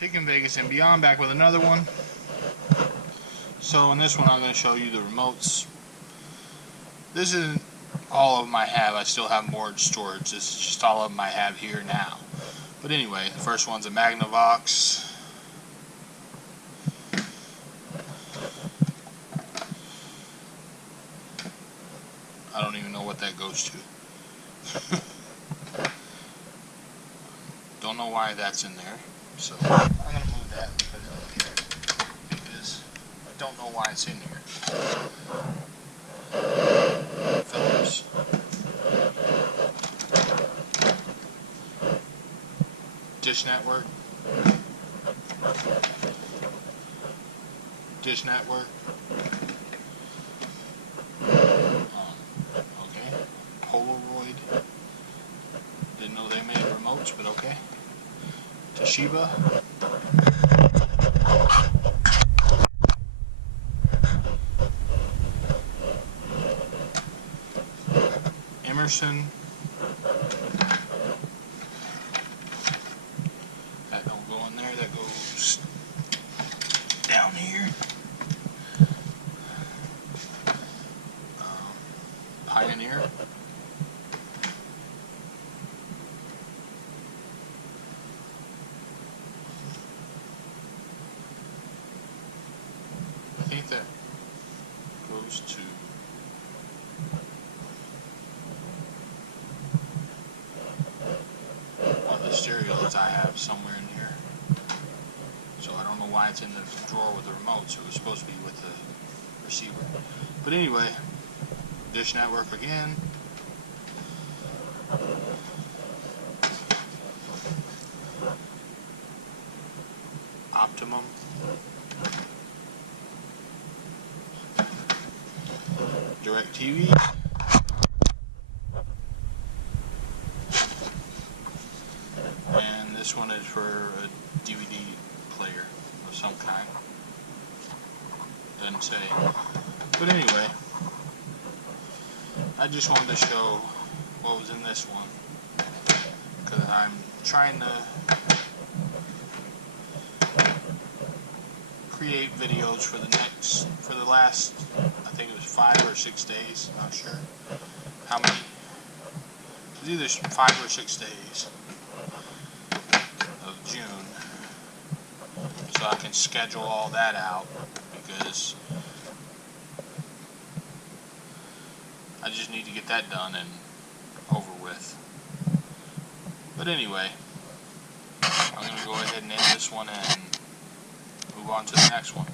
Picking Vegas and Beyond, back with another one. So in this one I'm going to show you the remotes. This isn't all of them I have. I still have more storage. This is just all of them I have here now. But anyway, the first one's a Magnavox. I don't even know what that goes to. Don't know why that's in there. So I'm going to move that because I don't know why it's in here. Philips. Dish Network. Dish Network. Okay. Polaroid. Didn't know they made remotes, but okay. Toshiba. Emerson. That don't go in there, that goes down here. Pioneer. I think that goes to one of the stereos I have somewhere in here. So I don't know why it's in the drawer with the remote, so it was supposed to be with the receiver. But anyway, Dish Network again. Optimum. DirecTV. And this one is for a DVD player of some kind. Doesn't say. But anyway, I just wanted to show what was in this one, because I'm trying to create videos for the last, I think it was 5 or 6 days, not sure how many. It was either 5 or 6 days of June, so I can schedule all that out, because I just need to get that done and over with. But anyway, I'm going to go ahead and end this one and move on to the next one.